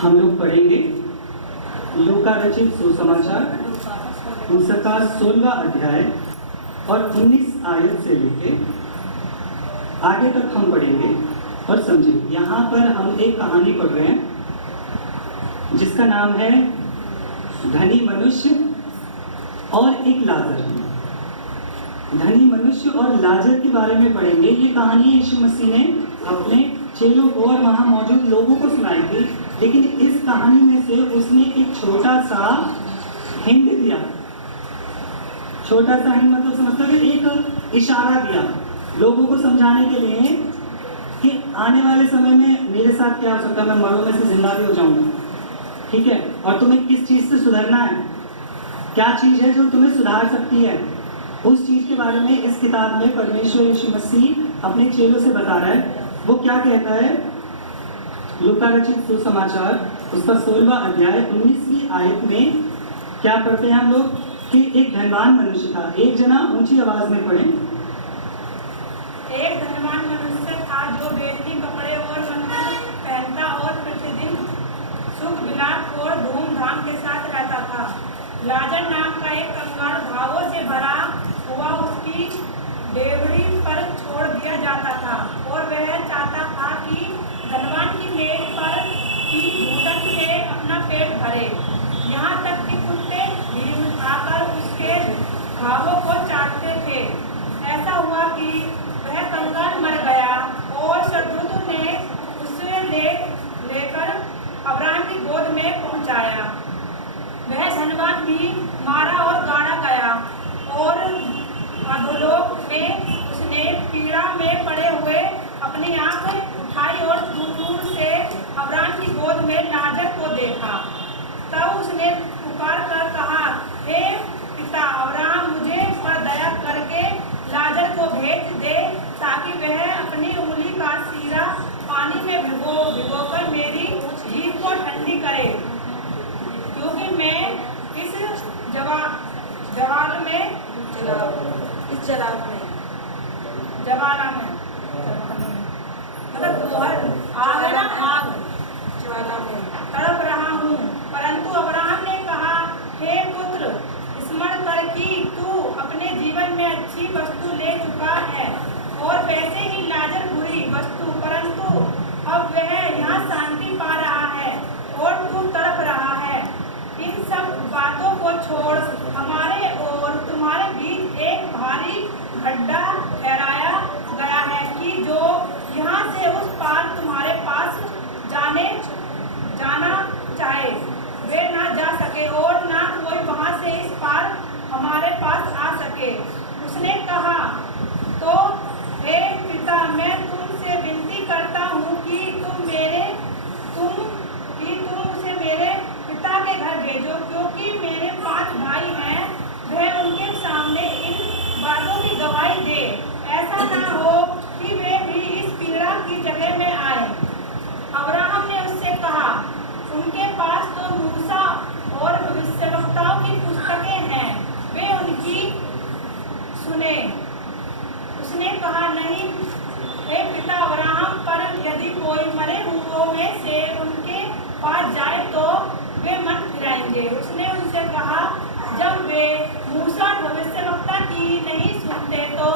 हम लोग पढ़ेंगे लूका रचित सुसमाचार उसका 16वां अध्याय और 19 आयत से लेके आगे तक हम पढ़ेंगे और समझेंगे। यहाँ पर हम एक कहानी पढ़ रहे हैं जिसका नाम है धनी मनुष्य और एक लाजर। धनी मनुष्य और लाजर के बारे में पढ़ेंगे। ये कहानी यीशु मसीह ने अपने चेलों को और वहाँ मौजूद लोगों को सुनाई थी, लेकिन इस कहानी में से उसने एक छोटा सा हिंट दिया। छोटा सा हिंट मतलब समझते हो, एक इशारा दिया लोगों को समझाने के लिए कि आने वाले समय में मेरे साथ क्या हो सकता है, मैं मरों में से जिंदा भी हो जाऊंगा, ठीक है। और तुम्हें किस चीज़ से सुधरना है, क्या चीज़ है जो तुम्हें सुधार सकती है, उस चीज़ के बारे में इस किताब में परमेश्वर यीशु मसीह अपने चेलों से बता रहा है। वो क्या कहता है? लूका रचित सुसमाचार उसका 16वां अध्याय 19वीं आयत में क्या पढ़ते हैं हम लोग कि एक धनवान मनुष्य था। एक जना ऊंची आवाज में पढ़े। एक धनवान मनुष्य था जो बेटी कपड़े और मंदिर पहनता और प्रतिदिन सुख विलास और धूमधाम के साथ रहता था। लाजर नाम का एक कंगाल भावों से भरा हुआ उसकी डेवड़ी पर छोड़ दिया जाता था और वह चाहता था कि धनवान की मेज पर की भूतन से अपना पेट भरे। यहाँ तक कि कुत्ते भी आकर उसके घावों को चाटते थे। ऐसा हुआ कि वह कंगाल मर गया और शत्रुघ्न ने उसे लेकर अब्राहम की गोद में पहुंचाया। वह धनवान भी मारा और गाड़ा गया और अधोलोक में उसने पीड़ा में पड़े हुए अपनी आंख उठाई और दूर से अब्राहम की गोद में लाजर को देखा। तब उसने पुकार कर कहा, हे पिता अब्राहम, मुझे पर दया करके लाजर को भेज दे ताकि वह अपनी उंगली का सीरा पानी में भिगोकर मेरी जीभ को ठंडी करे, क्योंकि मैं इस जवाला में मतलब आग है ना, आग ज्वाला में तड़प रहा हूँ। परंतु अब्राहम ने कहा, हे पुत्र, स्मरण कर कि तू अपने जीवन में अच्छी वस्तु ले चुका है और वैसे ही लाजर बुरी वस्तु, परंतु अब वह यहाँ शांति पा रहा है और तू तड़प रहा है। इन सब बातों को छोड़ हमारे और तुम्हारे बीच एक भारी गड्ढा ठहराया गया है कि जो यहाँ से उस पार तुम्हारे पास जाना चाहे वे ना जा सके और ना कोई वहाँ से इस पार हमारे पास आ सके। उसने कहा, तो हे पिता, मैं तुमसे विनती करता हूँ कि तुम उसे मेरे पिता के घर भेजो, क्योंकि मेरे 5 भाई हैं। वह उनके सामने इन बातों की गवाही दे। ऐसा ना हो कि वे भी इस पीड़ा की जगह में आए। अब्राहम ने उससे कहा, उनके पास तो मूसा और भविष्यवक्ताओं की पुस्तकें हैं, वे उनकी सुने। उसने कहा, नहीं हे पिता अब्राहम, पर यदि कोई मरे हुओं में से उनके पास जाए तो वे मन फिराएंगे। उसने उनसे कहा, जब वे मूसा भविष्यवक्ता की नहीं सुनते तो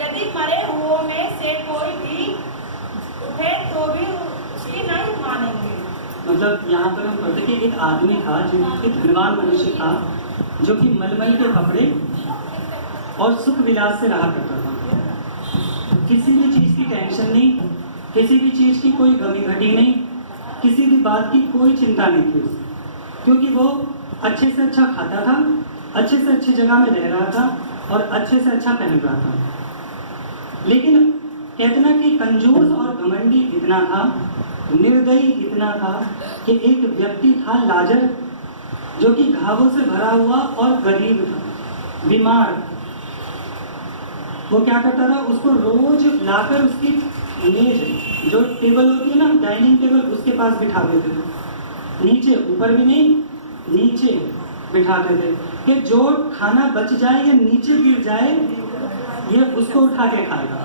यदि मरे हुओं में से कोई भी उठे तो भी उसकी नहीं मानेंगे। मतलब यहाँ पर हम पढ़ते कि एक आदमी था जो एक धनवान मनुष्य था, जो कि मलमल के कपड़े और सुख विलास से रहा करता था। किसी भी चीज़ की टेंशन नहीं, किसी भी चीज़ की कोई गमी घटी नहीं, किसी भी बात की कोई चिंता नहीं थी उसे, क्योंकि वो अच्छे से अच्छा खाता था, अच्छे से अच्छी जगह में रह रहा था और अच्छे से अच्छा पहन रहा था। लेकिन कहते ना कि कंजूस और घमंडी इतना था, निर्दयी इतना था कि एक व्यक्ति था लाजर, जो कि घावों से भरा हुआ और गरीब था, बीमार। वो क्या करता था, उसको रोज लाकर उसकी मेज जो टेबल होती है ना, डाइनिंग टेबल, उसके पास बिठा देते थे। नीचे, ऊपर भी नहीं, नीचे बिठाते थे कि जो खाना बच जाए या नीचे गिर जाए ये उसको उठा के खाएगा।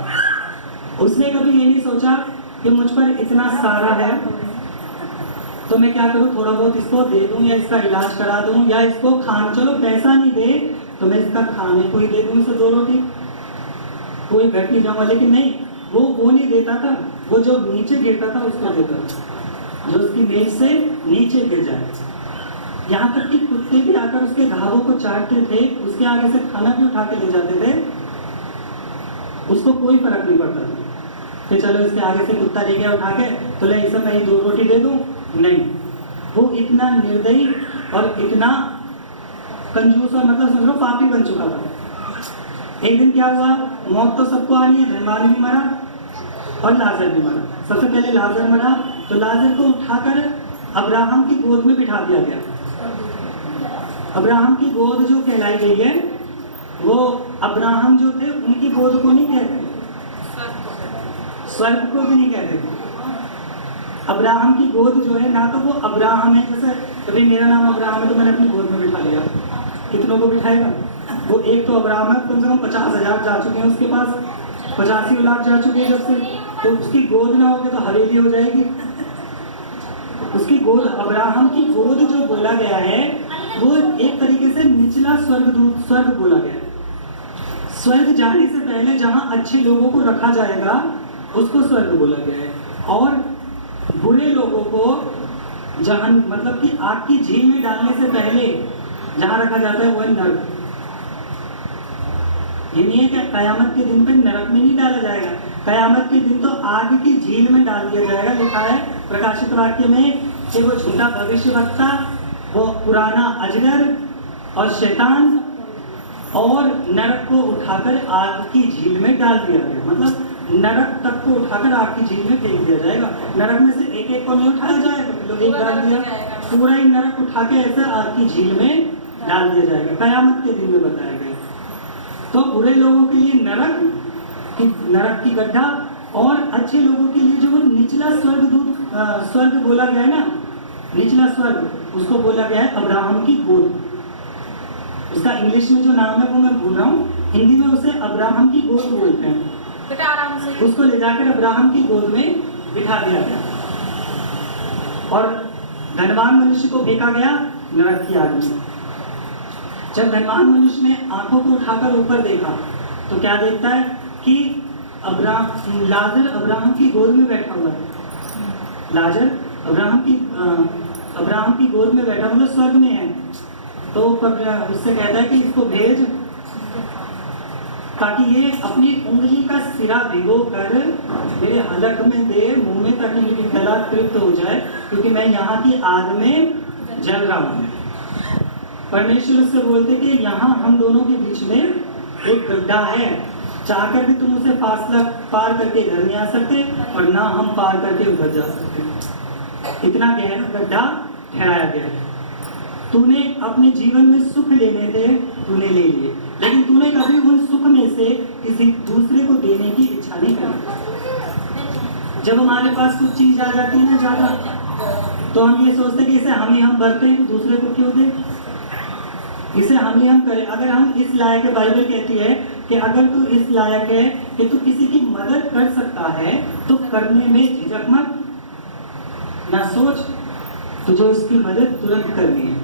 उसने कभी ये नहीं सोचा कि मुझ पर इतना सारा है तो मैं क्या करूँ, थोड़ा बहुत इसको दे दूँ या इसका इलाज करा दूँ, या इसको खान, चलो पैसा नहीं दे तो मैं इसका खाने को ही दे दूँ इसे 2 रोटी, कोई घर नहीं जाऊँगा। लेकिन नहीं, वो नहीं देता था, वो जो नीचे गिरता था उसको देता था, जो उसकी मेज से नीचे गिर जाए। यहाँ तक कि कुत्ते भी आकर उसके घावों को चाटते थे, उसके आगे से खाना भी उठा के ले जाते थे, उसको कोई फर्क नहीं पड़ता था कि चलो इसके आगे से कुत्ता ले गया उठा के, तो ले इसे मैं 2 रोटी दे दूँ। नहीं, वो इतना निर्दयी और इतना कंजूस और मतलब समझ लो पापी बन चुका था। एक दिन क्या हुआ, मौत तो सबको आनी है, धनवान भी मरा और लाजर भी मरा। सबसे पहले लाजर मरा, तो लाजर को उठाकर अब्राहम की गोद में बिठा दिया गया। अब्राहम की गोद जो कहलाई गई है, वो अब्राहम जो थे उनकी गोद को नहीं कहते, स्वर्ग को भी नहीं कहते। अब्राहम की गोद जो है ना, तो वो अब्राहम है, जैसे कभी मेरा नाम अब्राहम है तो मैंने अपनी गोद में बिठा लिया, कितनों को बिठाएगा? वो एक तो अब्राहम है, कम से कम 50,000 जा चुके हैं उसके पास, 85 लाख जा चुके हैं जब से, तो उसकी गोद ना होगी तो हवेली हो जाएगी। उसकी गोद, अब्राहम की गोद जो बोला गया है, वो एक तरीके से निचला स्वर्गदूत, स्वर्ग बोला गया है। स्वर्ग जाने से पहले जहाँ अच्छे लोगों को रखा जाएगा उसको स्वर्ग बोला गया है, और बुरे लोगों को जहाँ मतलब कि आग की झील में डालने से पहले जहाँ रखा जाता है वो है नरक। ये नहीं है कि कयामत के दिन पे नरक में नहीं डाला जाएगा, कयामत के दिन तो आग की झील में डाल दिया जाएगा। लिखा है प्रकाशित वाक्य में कि वो झूठा भविष्यवक्ता, वो पुराना अजगर और शैतान और नरक को उठाकर आग की झील में डाल दिया गया। मतलब नरक तक को उठाकर आग की झील में फेंक दिया जाएगा। नरक में से एक एक को नहीं उठाया जाएगा, तो एक डाल दिया, पूरा ही नरक उठा के ऐसे आग की झील में डाल दिया जाएगा। कयामत के दिन में बताया गया। तो बुरे लोगों के लिए नरक की गड्ढा, और अच्छे लोगों के लिए जो वो निचला स्वर्ग बोला गया है ना, निचला स्वर्ग, उसको बोला गया है अब्राहम की गोद। उसका इंग्लिश में जो नाम है वो मैं भूल रहा हूँ, हिंदी में उसे अब्राहम की गोद बोलते हैं। बेटा आराम से। उसको ले जाकर अब्राहम की गोद में बिठा दिया गया और धनवान मनुष्य को फेंका गया नरक की आग में। जब धनवान मनुष्य ने आंखों को उठाकर ऊपर देखा तो क्या देखता है कि लाजर अब्राहम की गोद में बैठा हुआ है। लाजर अब्राहम की गोद में बैठा, मतलब स्वर्ग में है। तो उससे कहता है कि इसको भेज, ताकि ये अपनी उंगली का सिरा भिगो कर मेरे हलक में दे, मुंह में, ताकि मेरी गला तृप्त हो जाए, क्योंकि मैं यहाँ की आग में जल रहा हूँ। परमेश्वर उससे बोलते कि यहाँ हम दोनों के बीच में एक गड्ढा है, चाहकर भी तुम उसे फासला पार करके इधर नहीं आ सकते और ना हम पार करके उधर जा सकते। इतना गहरा गड्ढा ठहराया गया है। तूने अपने जीवन में सुख लेने थे, तूने ले लिए, लेकिन तूने कभी उन सुख में से किसी दूसरे को देने की इच्छा नहीं करी। जब हमारे पास कुछ चीज आ जाती है ना ज्यादा, तो हम ये सोचते कि इसे हम ही बरते हैं, दूसरे को क्यों दे, इसे हम ही करें। अगर हम इस लायक है, बाइबल कहती है कि अगर तू इस लायक है कि तू किसी की मदद कर सकता है तो करने में झिझक मत, ना सोच, तुझे उसकी मदद तुरंत करनी है,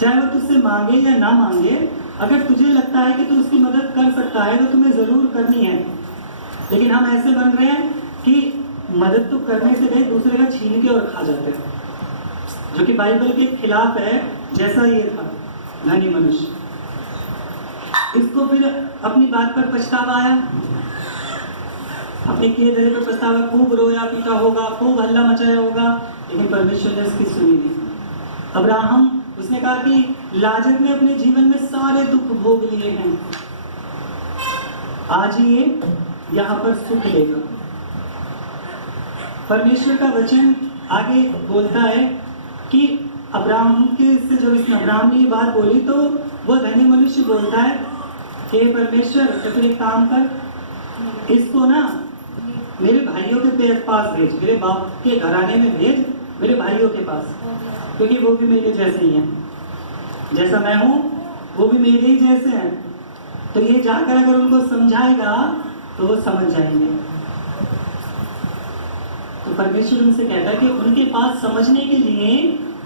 चाहे वो तुझसे मांगे या ना मांगे। अगर तुझे लगता है कि तू उसकी मदद कर सकता है तो तुम्हें जरूर करनी है। लेकिन हम ऐसे बन रहे हैं कि मदद तो करने से गए दूसरे का छीन के और खा जाते हैं, जो कि बाइबल के खिलाफ है। जैसा ये था धनी मनुष्य, इसको फिर अपनी बात पर पछतावा आया, अपने किए धरे पर पछतावा, खूब रोया पीटा होगा, खूब हल्ला मचाया होगा, लेकिन परमेश्वर ने इसकी सुनी नहीं। अब्राहम, उसने कहा कि लाजर ने अपने जीवन में सारे दुख भोग लिए हैं, आज ही ये यहाँ पर सुख लेगा। परमेश्वर का वचन आगे बोलता है कि अब्राहम के से जब इसने अब्राहम ने ये बात बोली तो वो धनी मनुष्य बोलता है कि परमेश्वर तो एक काम कर, इसको ना मेरे भाइयों के पास भेज, मेरे बाप के घराने में भेज, मेरे भाइयों के पास, क्योंकि वो भी मेरे जैसे ही हैं, जैसा मैं हूँ वो भी मेरे ही जैसे हैं। तो ये जाकर अगर उनको समझाएगा तो वो समझ जाएंगे। तो तो परमेश्वर उनसे कहता है कि उनके पास समझने के लिए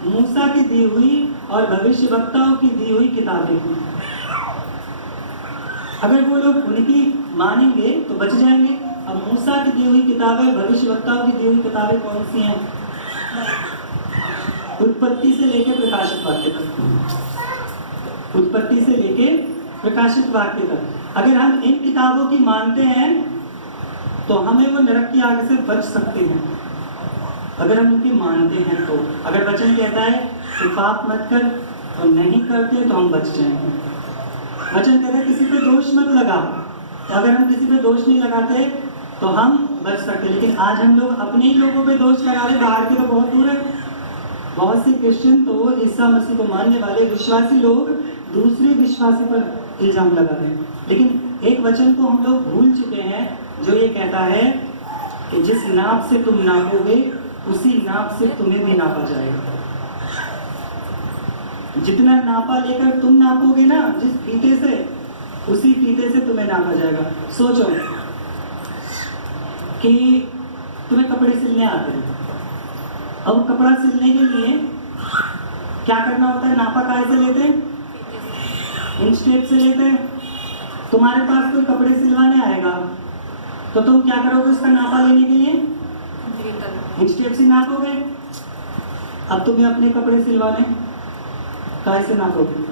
मूसा की दी हुई और भविष्यवक्ताओं की दी हुई किताबें थी। अगर वो लोग उनकी मानेंगे तो बच जाएंगे। अब मूसा की दी हुई किताबें, भविष्यवक्ताओं की दी हुई किताबें कौन सी हैं? उत्पत्ति से लेकर प्रकाशित वाक्य तक। उत्पत्ति से लेके प्रकाशित वाक्य तक अगर हम इन किताबों की मानते हैं तो हमें वो नरक की आग से बच सकते हैं। अगर हम उनकी मानते हैं तो अगर वचन कहता है कि पाप मत कर और नहीं करते तो हम बच जाएंगे। वचन कहता है किसी पे दोष मत लगा, तो अगर हम किसी पे दोष नहीं लगाते तो हम बच सकते। लेकिन आज हम लोग अपने ही लोगों पे दोष लगा रहे, बाहर के तो बहुत दूर है। बहुत से क्रिश्चियन तो ईसा मसीह को मानने वाले विश्वासी लोग दूसरे विश्वासी पर इल्जाम लगा रहे हैं। लेकिन एक वचन को हम लोग भूल चुके हैं जो ये कहता है कि जिस नाप से तुम नापोगे उसी नाप से तुम्हें भी नापा जाएगा। जितना नापा लेकर तुम नापोगे ना जिस फीते से, उसी फीते से तुम्हें नापा जाएगा। सोचो कि तुम्हें कपड़े सिलने आते हैं, अब कपड़ा सिलने के लिए क्या करना होता है? नापा काहे से लेते हैं? इंच टेप से लेते हैं। तुम्हारे पास कोई कपड़े सिलवाने आएगा तो तुम क्या करोगे उसका नापा लेने के लिए? इंच टेप से नापोगे। अब तुम्हें अपने कपड़े सिलवाने काहे से नापोगे?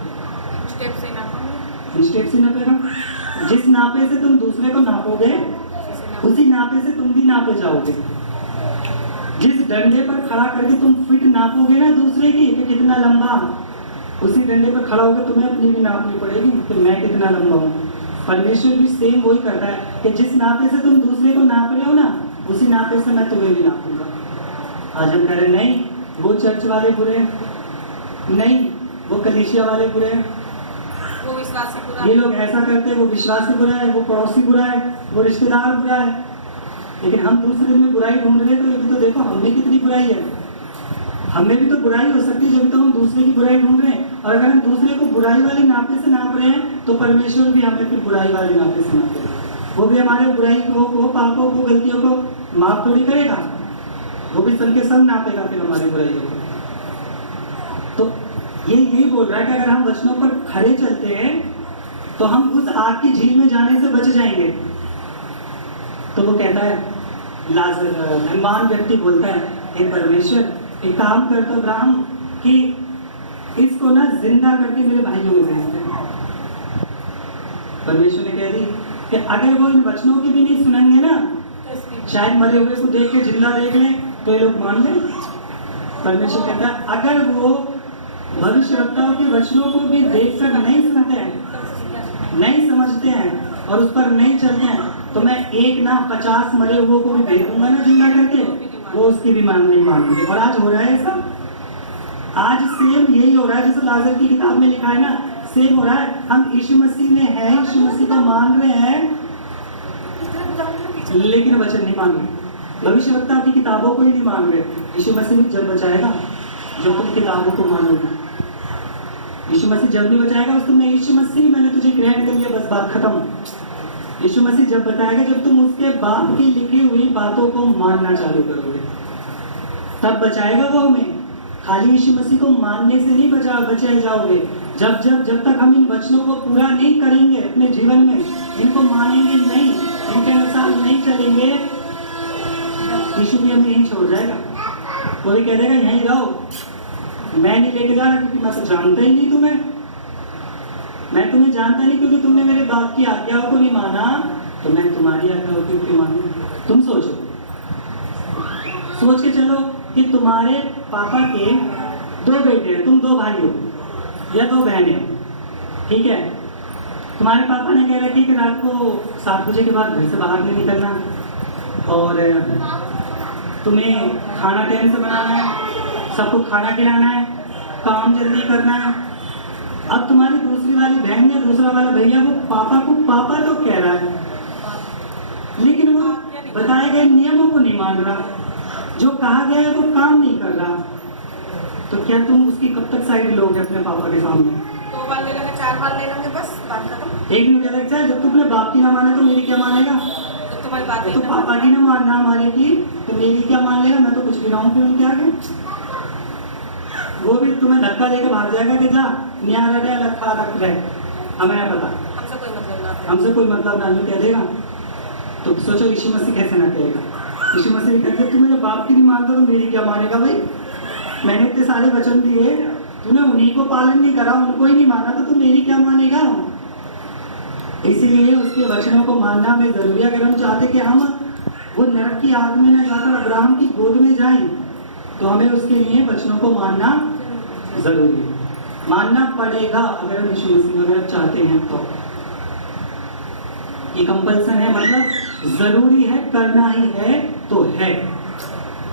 इंच टेप से नापेगा। जिस नापे से तुम दूसरे को नापोगे उसी नापे से तुम भी नापे जाओगे। जिस डंडे पर खड़ा करके तुम फिट नापोगे ना दूसरे की कि कितना लंबा, उसी डंडे पर खड़ा होकर तुम्हें अपनी भी नापनी पड़ेगी कि मैं कितना लंबा हूँ। परमेश्वर भी सेम वही करता है कि जिस नापे से तुम दूसरे को नाप रहे हो ना उसी नापे से मैं तुम्हें भी नापूंगा। आज हम कह रहे नहीं वो चर्च वाले बुरे, नहीं वो कलीसिया वाले बुरे, वो विश्वासी बुरा, ये लोग ऐसा करते हैं, वो विश्वासी बुरा है, वो पड़ोसी बुरा है, वो रिश्तेदार बुरा है। लेकिन हम दूसरे में बुराई ढूंढ रहे हैं तो ये भी तो देखो हमें कितनी बुराई है। हमें भी तो बुराई हो सकती है जब तो हम दूसरे की बुराई ढूंढ रहे हैं। और अगर हम दूसरे को बुराई वाले नापे से नाप रहे हैं तो परमेश्वर भी हमें फिर बुराई वाले नापे से नापेगा। वो भी हमारे बुराई को, पापों को, गलतियों को माफ थोड़ी करेगा, वो भी संग के संग नापेगा फिर हमारी बुराइयों को। तो ये यही बोल रहा है कि अगर हम वचनों पर खरे चलते हैं तो हम उस आग की झील में जाने से बच जाएंगे। तो वो कहता है, धनवान व्यक्ति बोलता है, हे परमेश्वर एक काम कर तो अब्राहम कि इसको ना जिंदा करके मेरे भाइयों में भेज दे। परमेश्वर ने कह दी कि अगर वो इन वचनों की भी नहीं सुनेंगे ना, शायद मरे हुए को देख के जिंदा देख लें तो ये लोग मान लें। परमेश्वर कहता है अगर वो भविष्यवक्ताओं के वचनों को भी देखकर नहीं सुनते हैं, नहीं समझते हैं और उस पर नहीं चलते हैं तो मैं 1 ना 50 मरे हुए को भी भेज दूंगा ना जिंदा करके, वो उसकी भी नहीं मानेंगे। और आज हो रहा है ऐसा, आज सेम यही हो रहा है जैसे लाजर की किताब में लिखा है ना, सेम हो रहा है। हम यीशु मसीह में हैं, यीशु मसीह को मान रहे हैं लेकिन वचन नहीं मान रहे, भविष्यवक्ता की किताबों को ही नहीं मान रहे। यीशु मसीह भी जब बचाएगा जब तुम किताबों को मानोगे। यीशु मसीह जब भी बचाएगा उस तुमने यीशु मसीह मैंने तुझे ग्रहण कर लिया, बस बात खत्म। यीशु मसीह जब बताएगा जब तुम उसके बाप की लिखी हुई बातों को मानना चालू करोगे, तब बचाएगा वो हमें। खाली यीशु मसीह को मानने से नहीं बचाए जाओगे। जब तक हम इन वचनों को पूरा नहीं करेंगे अपने जीवन में, इनको मानेंगे नहीं, इनके अनुसार नहीं चलेंगे, यीशु भी हमें यहीं छोड़ जाएगा। वो भी कह देगा यहीं रहो, मैं नहीं लेके जा रहा क्योंकि मैं तो जानता ही नहीं तुम्हें, मैं तुम्हें जानता नहीं क्योंकि तुमने मेरे बाप की आज्ञाओं को नहीं माना, तो मैं तुम्हारी आज्ञाओं को क्यों मानूं? तुम सोचो, सोच के चलो कि तुम्हारे पापा के 2 बेटे हैं, तुम 2 भाई हो या 2 बहनें हो, ठीक है। तुम्हारे पापा ने कह रखी कि रात को 7 बजे के बाद घर से बाहर नहीं निकलना और तुम्हें खाना टाइम से बनाना है, सबको खाना खिलाना है, काम जल्दी करना है। अब तुम्हारी दूसरी वाली बहन या दूसरा वाला भैया वो पापा को पापा तो कह रहा है, लेकिन वो बताए गए नियमों को नहीं मान रहा, जो कहा गया है वो काम नहीं कर रहा। तो क्या तुम उसकी कब तक साइड लोगे अपने पापा के सामने? 2 बार ले लेंगे, 4 बार ले लेंगे, बस बात खत्म। एक नहीं कह सकता जब तुम अपने बाप की ना माने तो मेरी क्या मानेगा? जब तुम्हारी बात तो पापा की ना मानेगी तो मेरी क्या मान लेगा? मैं तो कुछ भी ना हूँ फिर उनके आगे। वो भी तुम्हें धक्का देकर भाग जाएगा कि जा न्यारा रे अलग खा रख रहे, हमें ना पता, हमसे कोई मतलब ना कह देगा। तो सोचो यीशु मसीह कैसे ना कहेगा? यीशु मसीह कहते तू मेरे बाप की नहीं मानता तो मेरी क्या मानेगा भाई? मैंने इतने सारे वचन दिए, तूने उन्हीं को पालन नहीं करा, उनको ही नहीं माना तो तू मेरी क्या मानेगा? इसीलिए उसके वचनों को मानना हमें जरूरी है। अगर हम चाहते कि हम वो नरक की आग में न जाकर अब्राहम की गोद में जाएं, तो हमें उसके लिए वचनों को मानना जरूरी है, मानना पड़ेगा। अगर हम यीशु मसीह अगर चाहते हैं तो ये कंपल्सन है, मतलब जरूरी है, करना ही है तो है।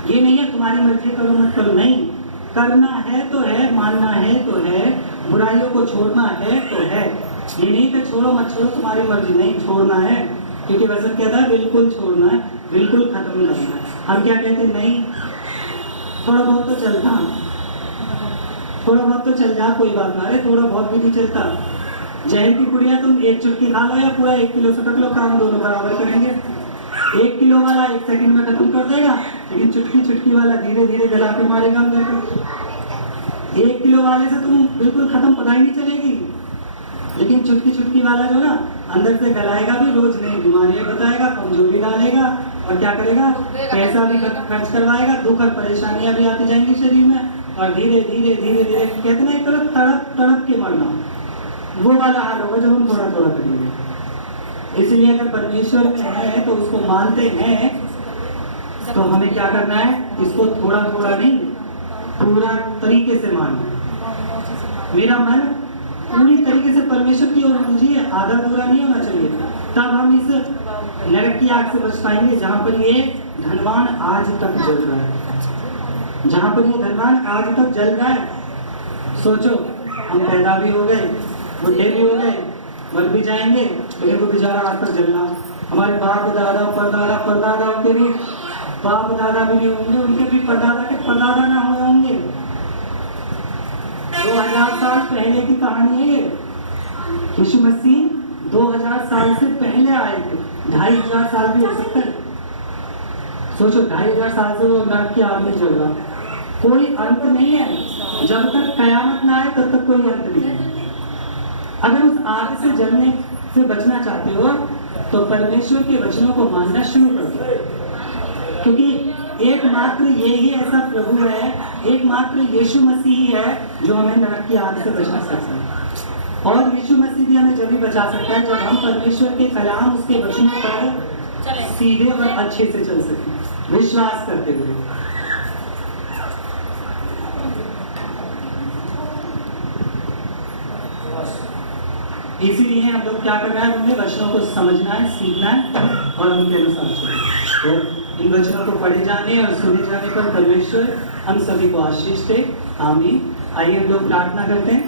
ये नहीं है तुम्हारी मर्जी करो मत करो, नहीं, करना है तो है, मानना है तो है, बुराइयों को छोड़ना है तो है। ये नहीं कि छोड़ो मत छोड़ो तुम्हारी मर्जी, नहीं, छोड़ना है, क्योंकि वचन कहता है बिल्कुल छोड़ना है, बिल्कुल खत्म करना है। हम क्या कहते हैं? नहीं, थोड़ा बहुत तो चलता, थोड़ा बहुत तो चल जा, कोई बात ना। अरे थोड़ा बहुत भी नहीं चलता। जहर की पुड़िया तुम एक चुटकी खा लो या पूरा 1 किलो सटक लो, काम दोनों बराबर करेंगे। 1 किलो वाला 1 सेकंड में खत्म कर देगा, लेकिन चुटकी चुटकी वाला धीरे धीरे गला के मारेगा अंदर को। 1 किलो वाले से तुम बिल्कुल खत्म पता ही नहीं चलेगी, लेकिन चुटकी चुटकी वाला जो ना अंदर से गलाएगा भी, रोज नई बीमारियां बताएगा, कमजोरी डालेगा और क्या करेगा? पैसा भी खर्च करवाएगा, दुख और परेशानियां भी आती जाएंगी शरीर में, और धीरे धीरे धीरे धीरे कहते ना एक तरह तड़प तड़प के मरना, वो वाला हाल होगा जब हम थोड़ा थोड़ा करेंगे। इसलिए अगर परमेश्वर में है तो उसको मानते हैं, तो हमें क्या करना है? इसको थोड़ा थोड़ा नहीं, पूरा तरीके से मानना। मेरा मन पूरी तरीके से परमेश्वर की ओर मुझे आधा अधूरा नहीं होना चाहिए, तब हम इस नरक की आग से बच पाएंगे जहाँ पर ये धनवान आज तक जल रहा है, जहाँ पर ये धनवान आज तक जल रहा है। सोचो, हम पैदा भी हो गए, बुढ़े भी हो गए, मर भी जाएंगे, लेकिन वो बेचारा आज तक जल रहा। हमारे बाप दादा परदादा परदादा के भी बाप दादा भी नहीं होंगे, उनके भी परदादा के परदादा ना हुए होंगे। 2000 साल पहले की कहानी है ये। यीशु मसीह 2000 साल से पहले आए थे, 2500 साल भी हो सकते हैं। सोचो, 2500 साल से वो नरक की आग में जल रहा, कोई अंत नहीं है। जब तक कयामत ना आए तब तक कोई अंत नहीं है। अगर उस आग से जलने से बचना चाहते हो तो परमेश्वर के वचनों को मानना शुरू कर दो, क्योंकि एकमात्र ये ही ऐसा प्रभु है, एकमात्र यीशु मसीह ही है जो हमें नरक की आग से बचा सकता है। और यीशु मसीह भी हमें जब भी बचा सकता है जब हम परमेश्वर के कलाम, उसके वचनों पर सीधे और अच्छे से चल सकें, विश्वास करते हुए। इसीलिए हम लोग क्या करना है? उनके वचनों को समझना है, सीखना है और उनके अनुसार चलना। तो इन वचनों को पढ़े जाने और सुने जाने पर परमेश्वर हम सभी को आशीष दे। आमीन। आइए हम लोग प्रार्थना करते हैं।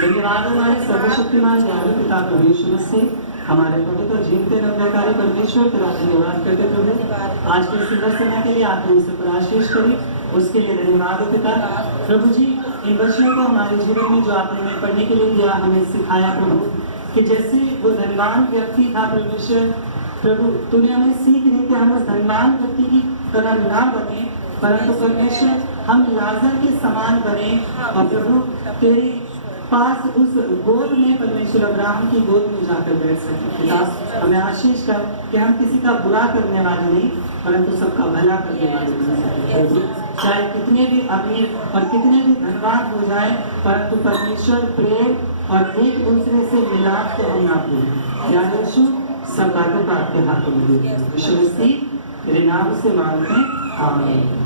धन्यवाद हमारे सर्वशक्तिमान दयालु पिता परमेश्वर से, हमारे पवित्र जीवते नवकारी परमेश्वर तेरा धन्यवाद करते प्रभु। आज के सुंदर समय के लिए आपने उनसे पर आशीष करी, उसके लिए धन्यवाद पिता। प्रभु जी, इन वचनों को हमारे जीवन में जो आपने हमें पढ़ने के लिए दिया, हमें सिखाया प्रभु, कि जैसे वो धनवान व्यक्ति था परमेश्वर, प्रभु तूने हमें सीख दी कि हम उस धनवान व्यक्ति की तरह ना बने, परंतु परमेश्वर हम लाजर के समान बने और प्रभु तेरे पास उस गोद में, परमेश्वर अब्राहम की गोद में जाकर बैठ सके। पिता हमें आशीष कर कि हम किसी का बुरा करने वाले नहीं, परंतु सबका भला करने वाले बन सके। प्रभु चाहे कितने भी अमीर और कितने भी धनवान हो जाए, परंतु परमेश्वर प्रेम और एक दूसरे से मिलाप को हम ना भूलें। या यीशु सब बातों का आपके हाथों में दे, यीशु मसीह तेरे नाम से मांगते हैं, आमीन।